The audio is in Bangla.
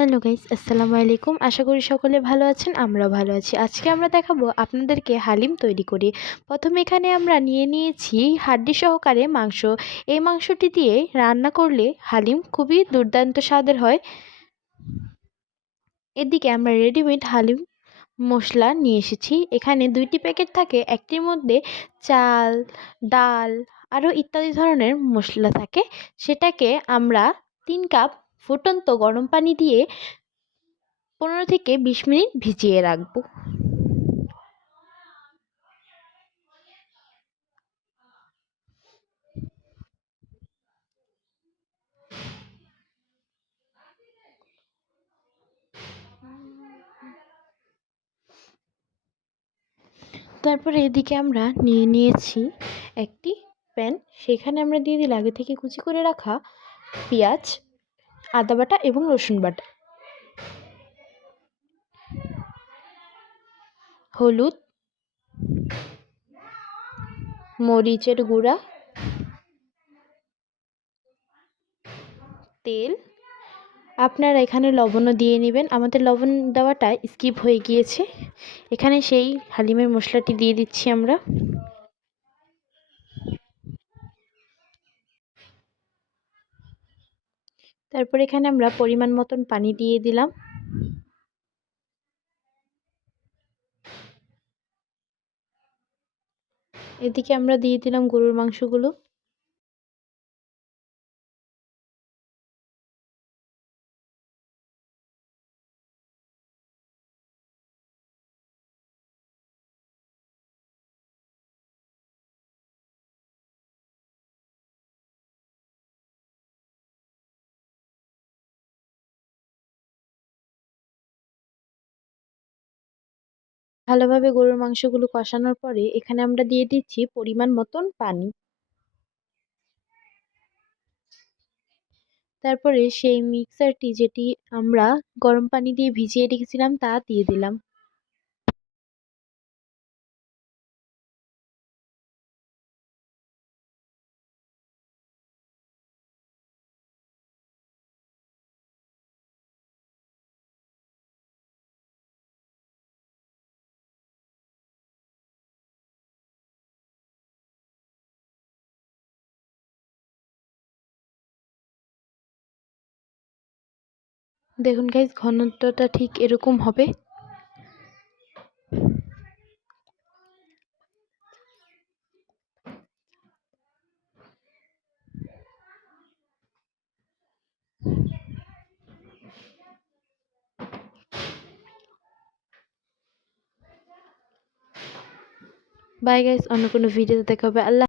হ্যালো গাইস আসসালামু আলাইকুম আশা করি সকলে ভালো আছেন, আমরাও ভালো আছি। আজকে আমরা দেখাবো আপনাদেরকে হালিম তৈরি করি। প্রথমে এখানে আমরা নিয়ে নিয়েছি হাড্ডি সহকারে মাংস। এই মাংসটি দিয়ে রান্না করলে হালিম খুবই দুর্দান্ত স্বাদের হয়। এদিকে আমরা রেডিমেড হালিম মশলা নিয়ে এসেছি। এখানে দুইটি প্যাকেট থাকে, একটির মধ্যে চাল, ডাল, আরও ইত্যাদি ধরনের মশলা থাকে। সেটাকে আমরা তিন কাপ ফুটন্ত গরম পানি দিয়ে পনেরো থেকে বিশ মিনিট ভিজিয়ে রাখব। তারপরে এদিকে আমরা নিয়ে নিয়েছি একটি প্যান। সেখানে আমরা দিয়ে দিলে আগে থেকে কুচি করে রাখা পেঁয়াজ আদা বাটা এবং রসুন বাটা। হলুদ, মরিচের গুঁড়া, তেল। আপনারা এখানে লবণও দিয়ে নেবেন। আমাদের লবণ দেওয়াটা স্কিপ হয়ে গিয়েছে। এখানে সেই হালিমের মশলাটি দিয়ে দিচ্ছি আমরা। তারপর এখানে আমরা পরিমাণ মতন পানি দিয়ে দিলাম। এদিকে আমরা দিয়ে দিলাম গরুর মাংসগুলো। ভালোভাবে গরুর মাংসগুলো কষানোর পরে এখানে আমরা দিয়ে দিচ্ছি পরিমাণ মতন পানি। তারপরে সেই মিক্সারটি যেটি আমরা গরম পানি দিয়ে ভিজিয়ে রেখেছিলাম তা দিয়ে দিলাম। দেখুন গাইজ ঘনত্বটা ঠিক এরকম হবে। বাই গাইজ অন্য কোনো ভিডিওতে দেখা হবে। আল্লাহ